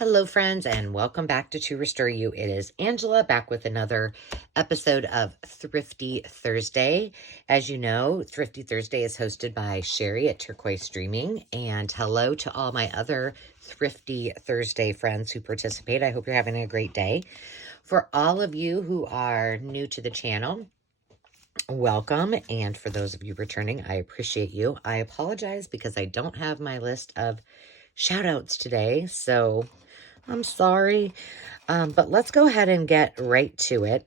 Hello, friends, and welcome back to Restore You. It is Angela back with another episode of Thrifty Thursday. As you know, Thrifty Thursday is hosted by Sherry at Turquoise Dreaming. And hello to all my other Thrifty Thursday friends who participate. I hope you're having a great day. For all of you who are new to the channel, welcome. And for those of you returning, I appreciate you. I apologize because I don't have my list of shout outs today. So I'm sorry, but let's go ahead and get right to it.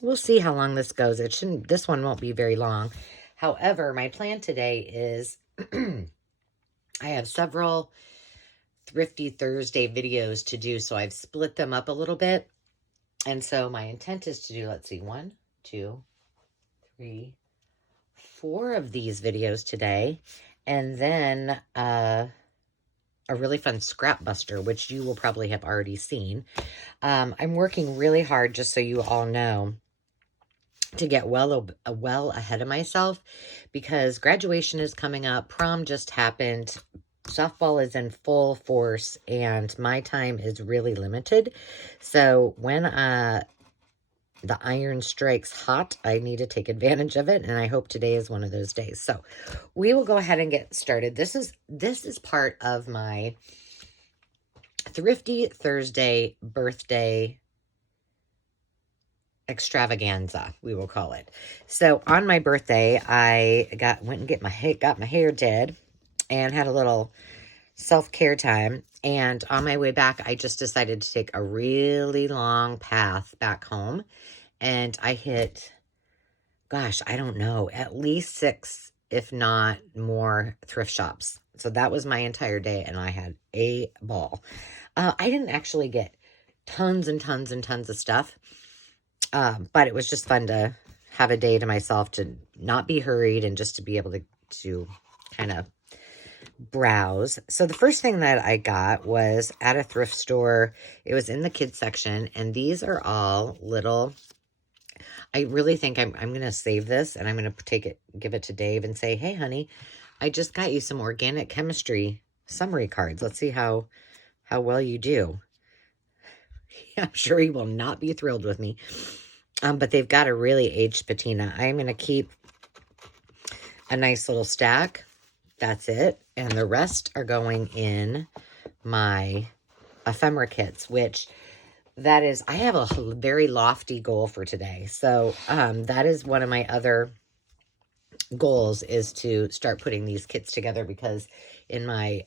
We'll see how long this goes. This one won't be very long. However, my plan today is I have several Thrifty Thursday videos to do, so I've split them up a little bit. And so my intent is to do, let's see, 1, 2, 3, 4 of these videos today. And then, a really fun scrap buster, which you will probably have already seen. I'm working really hard, just so you all know, to get well ahead of myself because graduation is coming up. Prom just happened. Softball is in full force and my time is really limited. So when the iron strikes hot, I need to take advantage of it, and I hope today is one of those days. So we will go ahead and get started. This is part of my Thrifty Thursday birthday extravaganza, we will call it. So on my birthday, I went and got my hair did and had a little self-care time. And on my way back, I just decided to take a really long path back home. And I hit, gosh, I don't know, at least 6, if not more, thrift shops. So that was my entire day, and I had a ball. I didn't actually get tons and tons and tons of stuff, but it was just fun to have a day to myself, to not be hurried and just to be able to kind of browse. So the first thing that I got was at a thrift store. It was in the kids section, and these are all little... I really think I'm going to save this, and I'm going to give it to Dave and say, hey, honey, I just got you some organic chemistry summary cards. Let's see how well you do. I'm sure he will not be thrilled with me. But they've got a really aged patina. I'm going to keep a nice little stack. That's it. And the rest are going in my ephemera kits, which... that is, I have a very lofty goal for today. So that is one of my other goals, is to start putting these kits together, because in my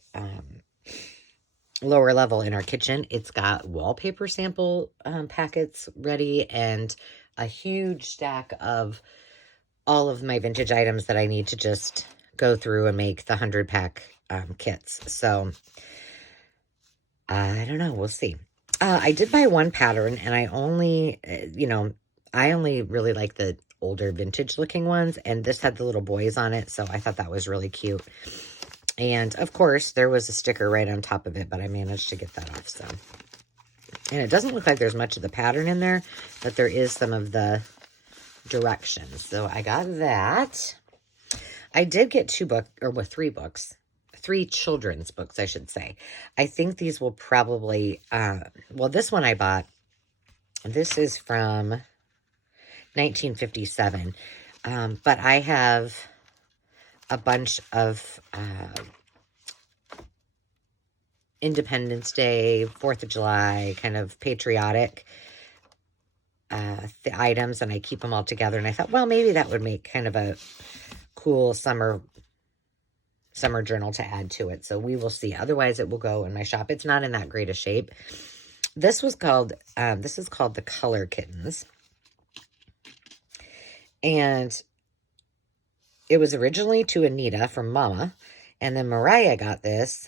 lower level in our kitchen, it's got wallpaper sample packets ready and a huge stack of all of my vintage items that I need to just go through and make the 100-pack kits. So I don't know. We'll see. I did buy one pattern, and I only really like the older vintage looking ones, and this had the little boys on it, so I thought that was really cute. And of course, there was a sticker right on top of it, but I managed to get that off. So, and it doesn't look like there's much of the pattern in there, but there is some of the directions. So I got that. I did get 3 children's books, I should say. I think these will probably, well, this one I bought, this is from 1957, but I have a bunch of Independence Day, 4th of July, kind of patriotic the items, and I keep them all together, and I thought, well, maybe that would make kind of a cool summer journal to add to it. So we will see. Otherwise, it will go in my shop. It's not in that great a shape. This is called the Color Kittens. And it was originally to Anita from Mama. And then Mariah got this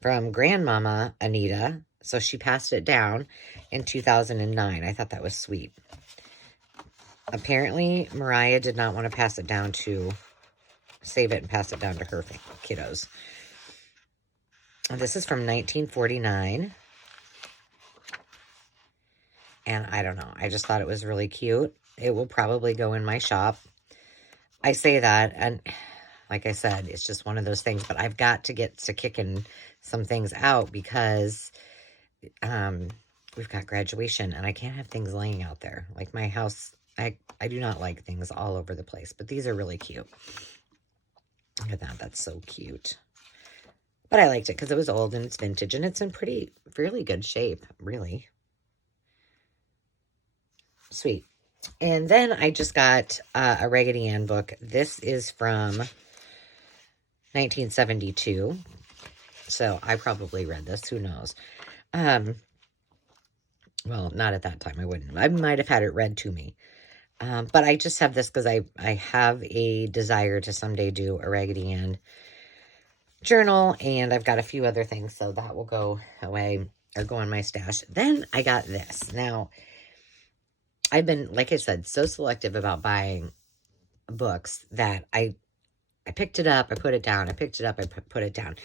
from Grandmama Anita. So she passed it down in 2009. I thought that was sweet. Apparently, Mariah did not want to pass it down to... save it and pass it down to her kiddos. This is from 1949. And I don't know. I just thought it was really cute. It will probably go in my shop. I say that, and like I said, it's just one of those things. But I've got to get to kicking some things out because we've got graduation and I can't have things laying out there. Like my house, I do not like things all over the place. But these are really cute. Look at that. That's so cute. But I liked it because it was old and it's vintage. And it's in fairly good shape, really. Sweet. And then I just got a Raggedy Ann book. This is from 1972. So I probably read this. Who knows? Well, not at that time. I wouldn't. I might have had it read to me. But I just have this because I have a desire to someday do a Raggedy Ann journal. And I've got a few other things. So that will go away or go on my stash. Then I got this. Now, I've been, like I said, so selective about buying books that I picked it up, I put it down. I picked it up, I put it down.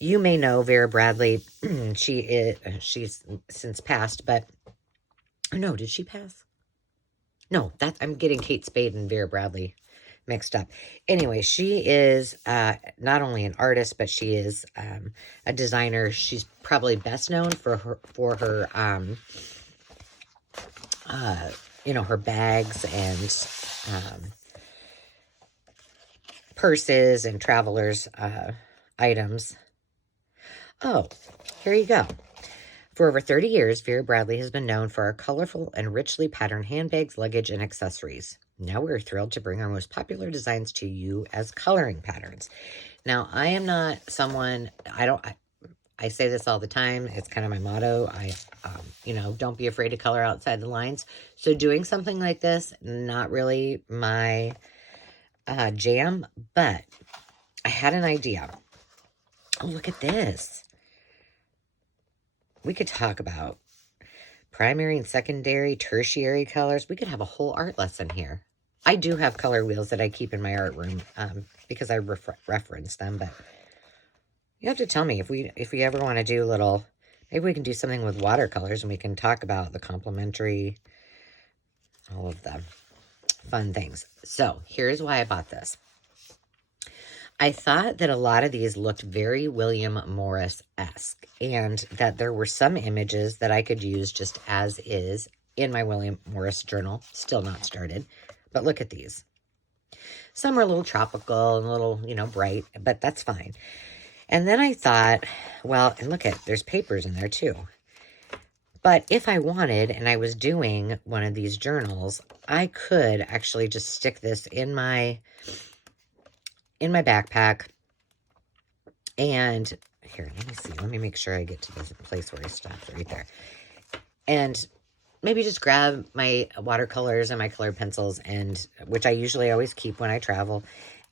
You may know Vera Bradley. She's since passed, but oh no, did she pass? No, I'm getting Kate Spade and Vera Bradley mixed up. Anyway, she is not only an artist, but she is a designer. She's probably best known for her her bags and purses and travelers items. Oh, here you go. For over 30 years, Vera Bradley has been known for her colorful and richly patterned handbags, luggage, and accessories. Now we're thrilled to bring our most popular designs to you as coloring patterns. Now, I am not someone, I say this all the time. It's kind of my motto. Don't be afraid to color outside the lines. So doing something like this, not really my jam, but I had an idea. Oh, look at this. We could talk about primary and secondary, tertiary colors. We could have a whole art lesson here. I do have color wheels that I keep in my art room because I reference them, but you have to tell me if we ever want to do maybe we can do something with watercolors and we can talk about the complementary, all of the fun things. So here's why I bought this. I thought that a lot of these looked very William Morris-esque and that there were some images that I could use just as is in my William Morris journal. Still not started, but look at these. Some are a little tropical and a little, bright, but that's fine. And then I thought, well, and look there's papers in there too. But if I wanted, and I was doing one of these journals, I could actually just stick this in my backpack. And here, let me see. Let me make sure I get to the place where I stopped right there. And maybe just grab my watercolors and my colored pencils, which I usually always keep when I travel,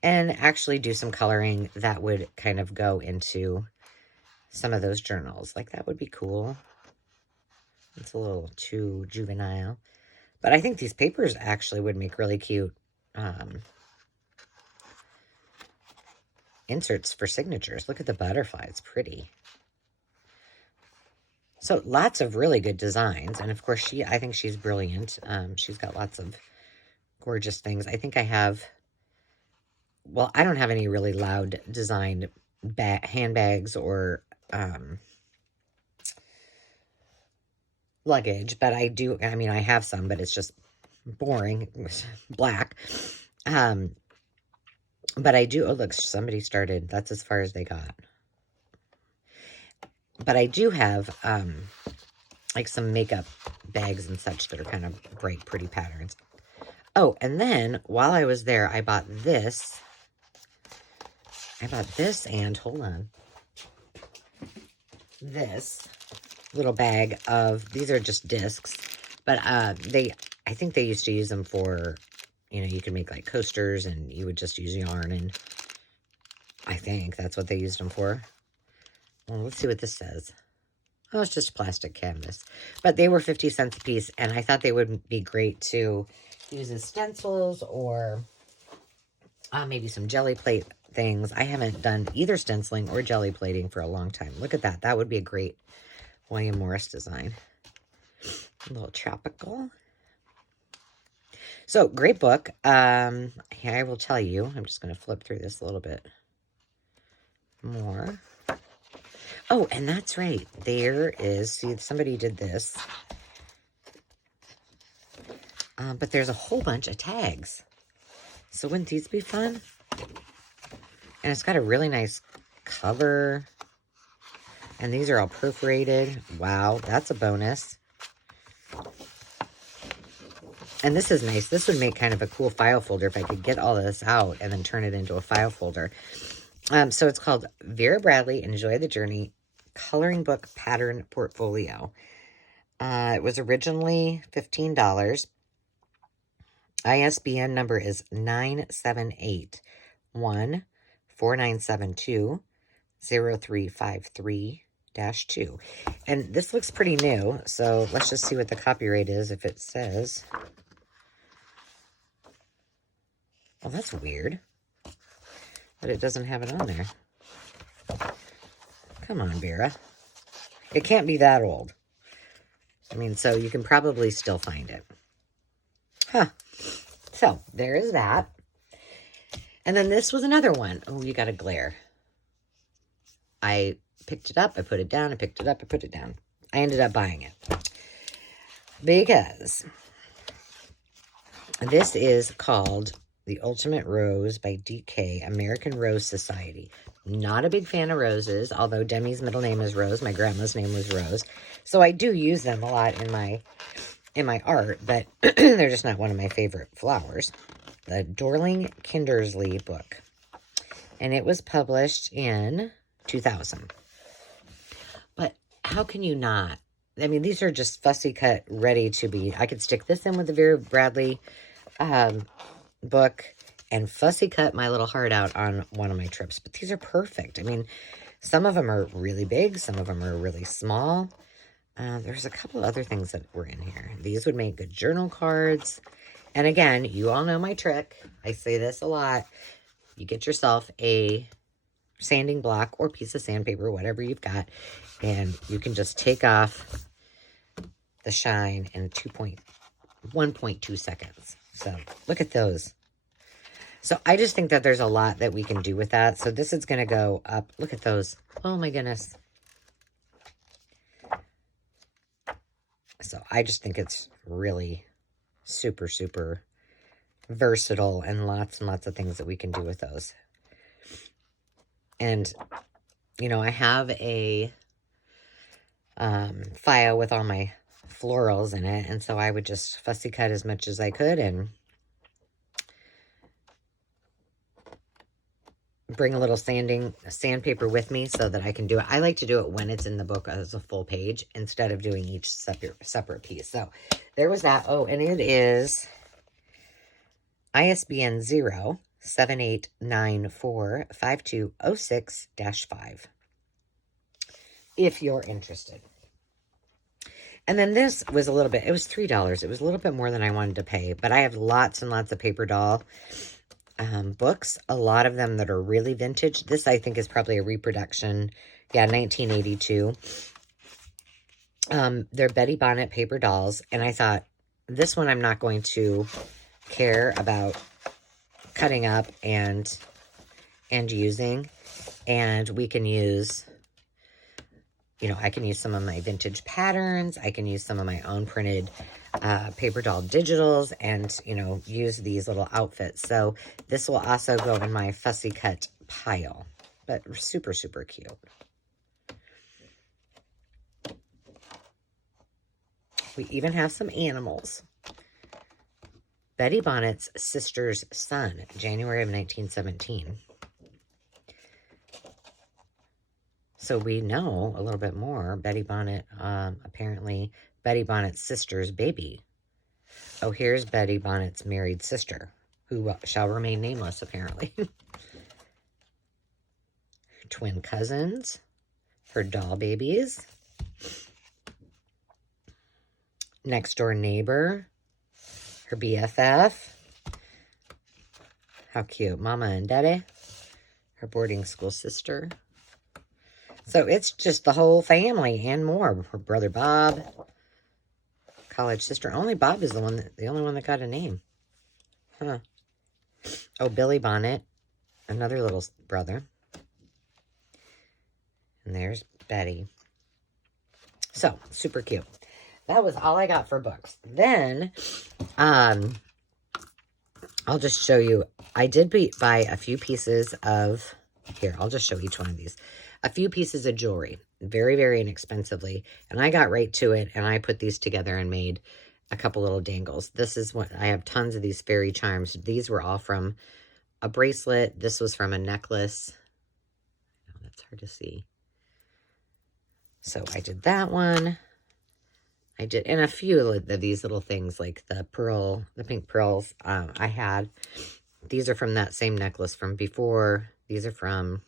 and actually do some coloring that would kind of go into some of those journals. Like, that would be cool. It's a little too juvenile. But I think these papers actually would make really cute inserts for signatures. Look at the butterfly. It's pretty. So lots of really good designs. And of course, I think she's brilliant. She's got lots of gorgeous things. I think I have, well, I don't have any really loud designed handbags or luggage, but I do, I have some, but it's just boring, black. But I do, oh, look, somebody started, that's as far as they got. But I do have, like some makeup bags and such that are kind of bright, pretty patterns. Oh, and then while I was there, I bought this. And, hold on. This little bag of, these are just discs. But I think they used to use them for, you could make like coasters and you would just use yarn. And I think that's what they used them for. Well, let's see what this says. Oh, it's just plastic canvas. But they were 50 cents a piece, and I thought they would be great to use as stencils or maybe some jelly plate things. I haven't done either stenciling or jelly plating for a long time. Look at that. That would be a great William Morris design. A little tropical. So, great book. I will tell you, I'm just going to flip through this a little bit more. Oh, and that's right. There is, see, somebody did this. But there's a whole bunch of tags. So wouldn't these be fun? And it's got a really nice cover. And these are all perforated. Wow, that's a bonus. And this is nice. This would make kind of a cool file folder if I could get all of this out and then turn it into a file folder. So it's called Vera Bradley, Enjoy the Journey, Coloring Book Pattern Portfolio. It was originally $15. ISBN number is 978-1-4972-0353-2. And this looks pretty new, so let's just see what the copyright is if it says. Well, that's weird. But it doesn't have it on there. Come on, Vera. It can't be that old. I mean, so you can probably still find it. Huh. So, there is that. And then this was another one. Oh, you got a glare. I picked it up, I put it down, I picked it up, I put it down. I ended up buying it. Because this is called The Ultimate Rose by DK, American Rose Society. Not a big fan of roses, although Demi's middle name is Rose. My grandma's name was Rose. So I do use them a lot in my art, but they're just not one of my favorite flowers. The Dorling Kindersley book. And it was published in 2000. But how can you not? I mean, these are just fussy cut, ready to be. I could stick this in with the Vera Bradley book and fussy cut my little heart out on one of my trips. But these are perfect. I mean, some of them are really big. Some of them are really small. There's a couple of other things that were in here. These would make good journal cards. And again, you all know my trick. I say this a lot. You get yourself a sanding block or piece of sandpaper, whatever you've got, and you can just take off the shine in 1.2 seconds. So look at those. So I just think that there's a lot that we can do with that. So this is going to go up. Look at those. Oh my goodness. So I just think it's really super, super versatile and lots of things that we can do with those. And, you know, I have a file with all my florals in it. And so I would just fussy cut as much as I could and bring a little sandpaper with me so that I can do it. I like to do it when it's in the book as a full page instead of doing each separate piece. So there was that. Oh, and it is ISBN 078945206-5 if you're interested. And then this was a little bit, it was $3. It was a little bit more than I wanted to pay, but I have lots and lots of paper doll books, a lot of them that are really vintage. This, I think, is probably a reproduction. Yeah, 1982. They're Betty Bonnet paper dolls, and I thought, this one I'm not going to care about cutting up and using, and we can use, you know, I can use some of my vintage patterns. I can use some of my own printed paper doll digitals and, you know, use these little outfits. So this will also go in my fussy cut pile, but super, super cute. We even have some animals. Betty Bonnet's Sister's Son, January of 1917. So we know a little bit more. Betty Bonnet, apparently Betty Bonnet's sister's baby. Oh, here's Betty Bonnet's married sister, who shall remain nameless, apparently. Twin cousins, her doll babies, next door neighbor, her BFF. How cute. Mama and Daddy, her boarding school sister. So it's just the whole family and more. Her brother Bob, college sister. Only Bob is the only one that got a name. Huh. Oh, Billy Bonnet, another little brother. And there's Betty. So, super cute. That was all I got for books. Then, I'll just show you. I did buy a few pieces of, here, I'll just show each one of these. A few pieces of jewelry, very, very inexpensively. And I got right to it, and I put these together and made a couple little dangles. This is what, I have tons of these fairy charms. These were all from a bracelet. This was from a necklace. Oh, that's hard to see. So I did that one. I did, and a few of these little things like the pink pearls I had. These are from that same necklace from before. These are from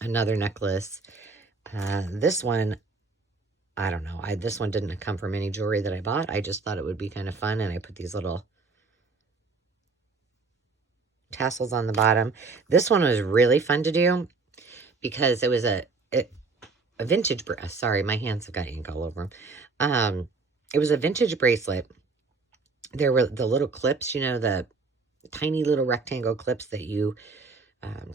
another necklace. This one, I don't know. This one didn't come from any jewelry that I bought. I just thought it would be kind of fun, and I put these little tassels on the bottom. This one was really fun to do because it was a vintage, sorry, my hands have got ink all over them. It was a vintage bracelet. There were the little clips, you know, the tiny little rectangle clips that you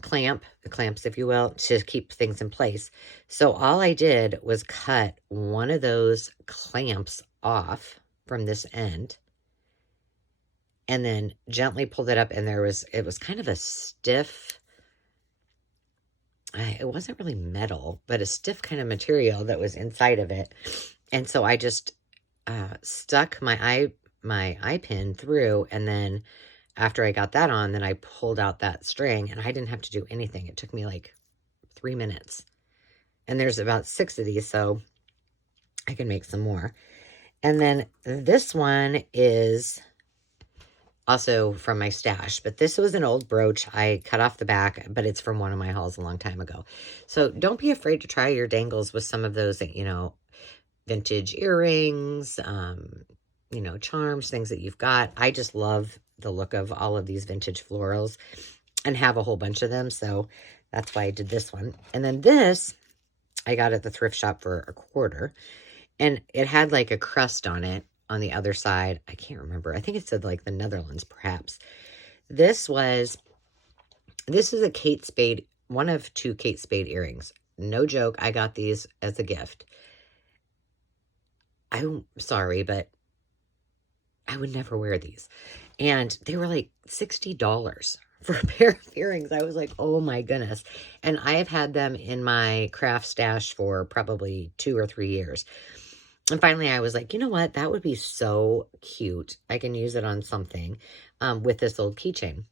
clamp, the clamps, if you will, to keep things in place. So all I did was cut one of those clamps off from this end and then gently pulled it up, and it was kind of a stiff, it wasn't really metal, but a stiff kind of material that was inside of it. And so I just stuck my eye pin through, and then after I got that on, then I pulled out that string, and I didn't have to do anything. It took me like 3 minutes. And there's about 6 of these, so I can make some more. And then this one is also from my stash, but this was an old brooch. I cut off the back, but it's from one of my hauls a long time ago. So don't be afraid to try your dangles with some of those, you know, vintage earrings, you know, charms, things that you've got. I just love the look of all of these vintage florals and have a whole bunch of them. So that's why I did this one. And then this, I got at the thrift shop for $1.25, and it had like a crust on it on the other side. I can't remember. I think it said like the Netherlands, perhaps. This is a Kate Spade, one of 2 Kate Spade earrings. No joke. I got these as a gift. I'm sorry, but I would never wear these. And they were like $60 for a pair of earrings. I was like, oh my goodness. And I have had them in my craft stash for probably 2 or 3 years. And finally I was like, you know what? That would be so cute. I can use it on something with this old keychain.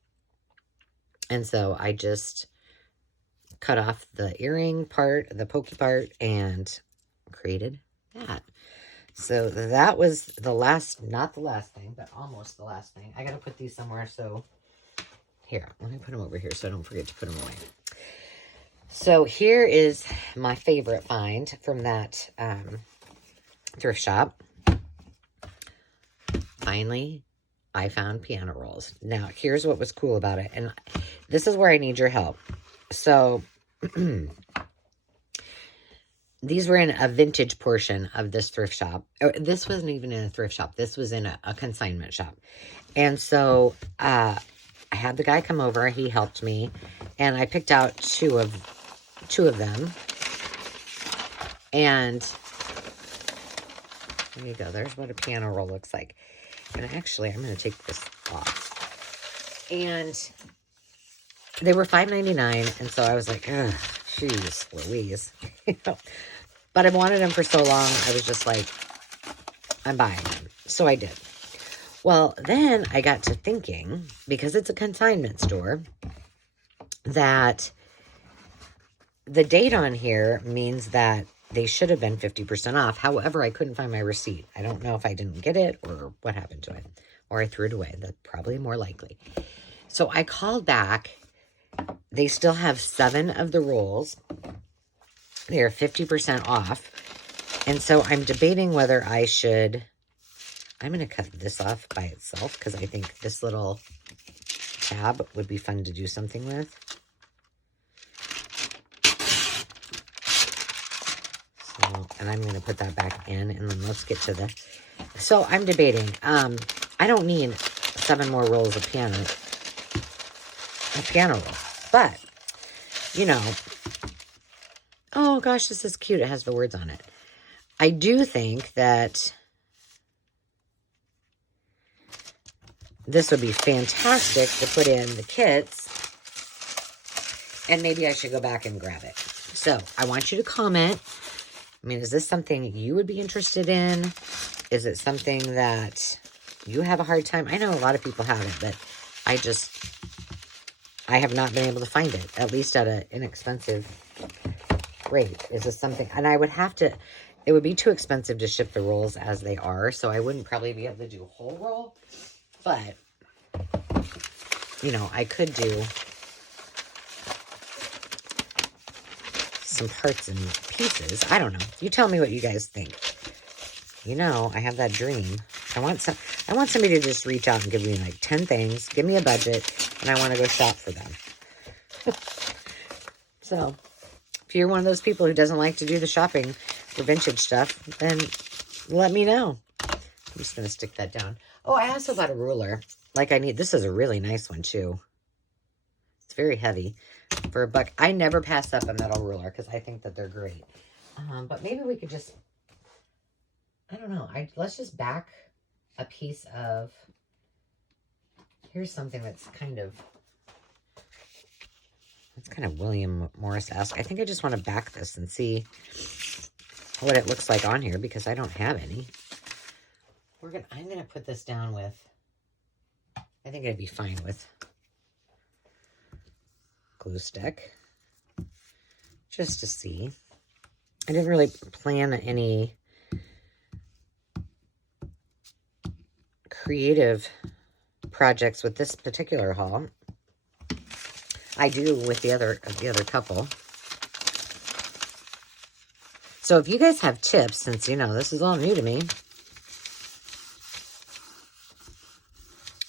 And so I just cut off the earring part, the pokey part, and created that. So that was the last, not the last thing, but almost the last thing. I got to put these somewhere. So here, let me put them over here so I don't forget to put them away. So here is my favorite find from that thrift shop. Finally, I found piano rolls. Now, here's what was cool about it. And this is where I need your help. So these were in a vintage portion of this thrift shop. This wasn't even in a thrift shop. This was in a consignment shop. And so I had the guy come over. He helped me. And I picked out two of them. And there you go. There's what a piano roll looks like. And actually, I'm going to take this off. And they were $5.99. And so I was like, ugh. Jeez Louise. But I wanted them for so long, I was just like, I'm buying them. So I did. Well, then I got to thinking, because it's a consignment store, that the date on here means that they should have been 50% off. However, I couldn't find my receipt. I don't know if I didn't get it or what happened to it. Or I threw it away. That's probably more likely. So I called back. They still have 7 of the rolls. They are 50% off. And so I'm debating whether I should... I'm going to cut this off by itself because I think this little tab would be fun to do something with. So, and I'm going to put that back in, and then let's get to the... So I'm debating. I don't need 7 more rolls of piano roll. But, you know, oh gosh, this is cute. It has the words on it. I do think that this would be fantastic to put in the kits, and maybe I should go back and grab it. So I want you to comment. I mean, is this something you would be interested in? Is it something that you have a hard time? I know a lot of people have it, but I have not been able to find it, at least at an inexpensive rate. Is this something, and I would have to, it would be too expensive to ship the rolls as they are, so I wouldn't probably be able to do a whole roll, but, you know, I could do some parts and pieces. I don't know. You tell me what you guys think. You know, I have that dream. I want somebody to just reach out and give me like 10 things, give me a budget, and I want to go shop for them. So, if you're one of those people who doesn't like to do the shopping for vintage stuff, then let me know. I'm just going to stick that down. Oh, I also bought a ruler. Like I need, this is a really nice one too. It's very heavy. For $1, I never pass up a metal ruler because I think that they're great. But maybe we could just, I don't know. Let's just back a piece of, here's something that's kind of William Morris-esque. I think I just want to back this and see what it looks like on here because I don't have any. I'm gonna put this down with, I think it'd be fine with glue stick, just to see. I didn't really plan any creative projects with this particular haul. I do with the other couple. So if you guys have tips, since, you know, this is all new to me,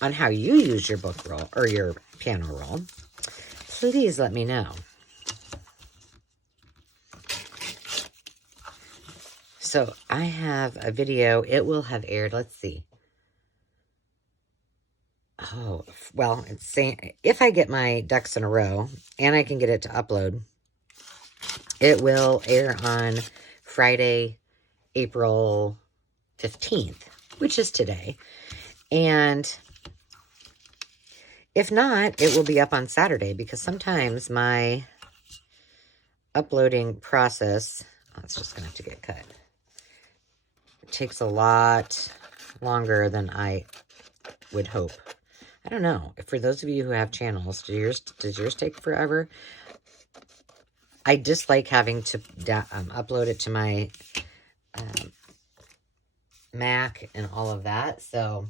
on how you use your book roll or your piano roll, please let me know. So I have a video. It will have aired. Let's see. Oh, well, it's saying if I get my ducks in a row and I can get it to upload, it will air on Friday, April 15th, which is today. And if not, it will be up on Saturday because sometimes my uploading process, oh, it's just going to have to get cut. It takes a lot longer than I would hope. I don't know. For those of you who have channels, does yours take forever? I dislike having to upload it to my Mac and all of that. So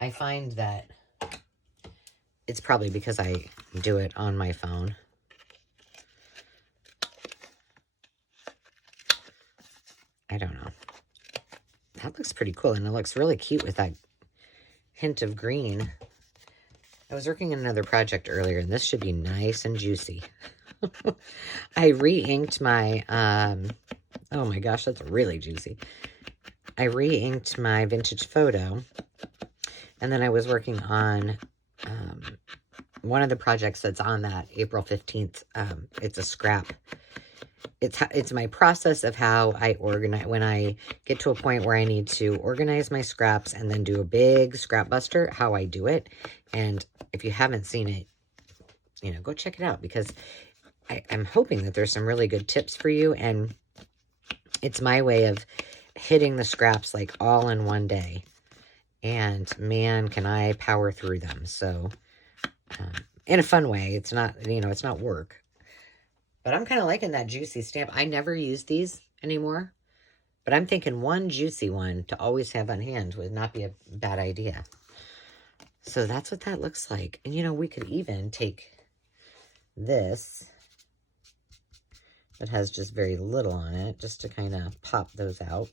I find that it's probably because I do it on my phone. I don't know. That looks pretty cool, and it looks really cute with that hint of green. I was working on another project earlier, and this should be nice and juicy. I re-inked my, oh my gosh, that's really juicy. I re-inked my vintage photo, and then I was working on one of the projects that's on that April 15th. It's a scrap. It's my process of how I organize when I get to a point where I need to organize my scraps and then do a big scrap buster, how I do it. And if you haven't seen it, you know, go check it out because I'm hoping that there's some really good tips for you. And it's my way of hitting the scraps like all in one day. And man, can I power through them. So in a fun way. It's not, you know, it's not work. But I'm kind of liking that juicy stamp. I never use these anymore. But I'm thinking one juicy one to always have on hand would not be a bad idea. So that's what that looks like. And, you know, we could even take this that has just very little on it just to kind of pop those out.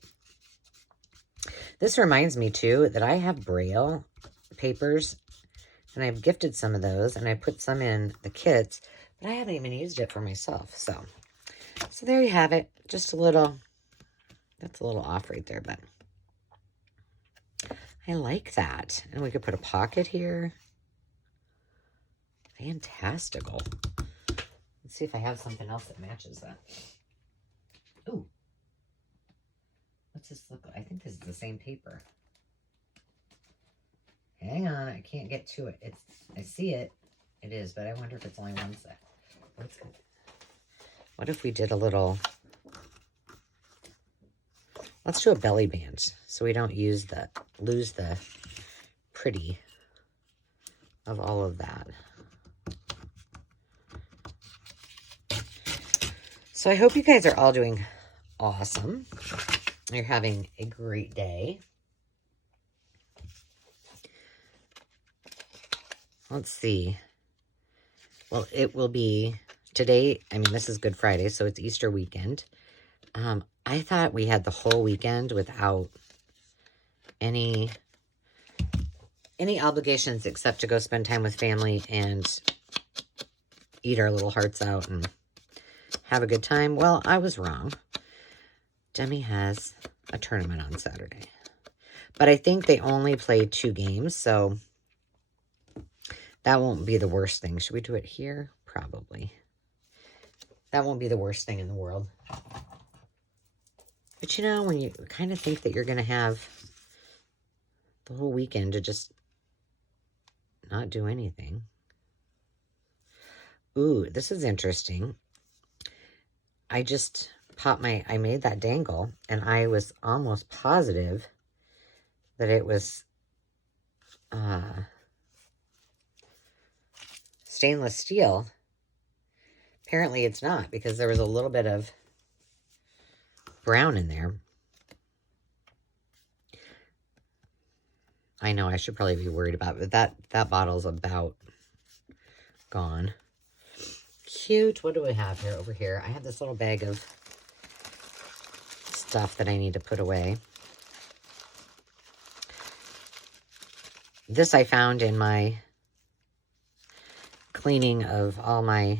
This reminds me, too, that I have Braille papers. And I've gifted some of those. And I put some in the kits. But I haven't even used it for myself. So there you have it. Just a little, that's a little off right there. But I like that. And we could put a pocket here. Fantastical. Let's see if I have something else that matches that. Ooh. What's this look like? I think this is the same paper. Hang on, I can't get to it. I see it. It is, but I wonder if it's only one set. What if we did a little... Let's do a belly band so we don't lose the pretty of all of that. So I hope you guys are all doing awesome. You're having a great day. Let's see. Well, it will be today. I mean, this is Good Friday, so it's Easter weekend. I thought we had the whole weekend without any obligations except to go spend time with family and eat our little hearts out and have a good time. Well, I was wrong. Demi has a tournament on Saturday. But I think they only played 2 games, so that won't be the worst thing. Should we do it here? Probably. That won't be the worst thing in the world. But you know, when you kind of think that you're going to have the whole weekend to just not do anything. Ooh, this is interesting. I just I made that dangle, and I was almost positive that it was stainless steel. Apparently it's not, because there was a little bit of brown in there. I know I should probably be worried about it, but that bottle's about gone. Cute. What do we have here? Over here, I have this little bag of stuff that I need to put away. This I found in my cleaning of all my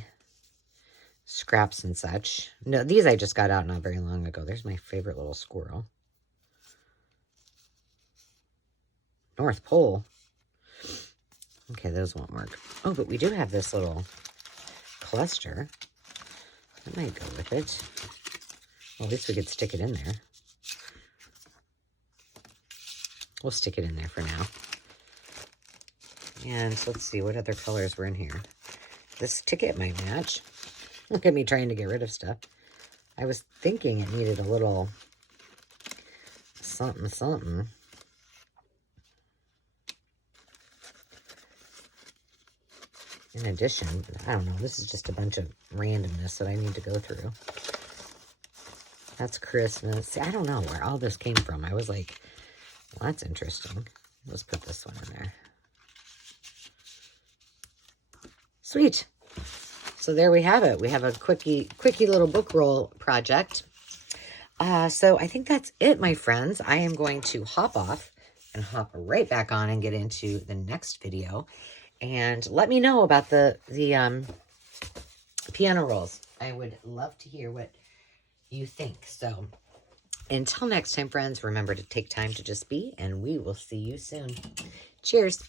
scraps and such. No, these I just got out not very long ago. There's my favorite little squirrel. North Pole. Okay, those won't work. Oh, but we do have this little cluster. That might go with it. Well, at least we could stick it in there. We'll stick it in there for now. And let's see what other colors were in here. This ticket might match. Look at me trying to get rid of stuff. I was thinking it needed a little something, something. In addition, I don't know, this is just a bunch of randomness that I need to go through. That's Christmas. See, I don't know where all this came from. I was like, well, that's interesting. Let's put this one in there. Sweet. So there we have it. We have a quickie little book roll project. So I think that's it, my friends. I am going to hop off and hop right back on and get into the next video. And let me know about the piano rolls. I would love to hear what you think. So until next time, friends, remember to take time to just be, and we will see you soon. Cheers.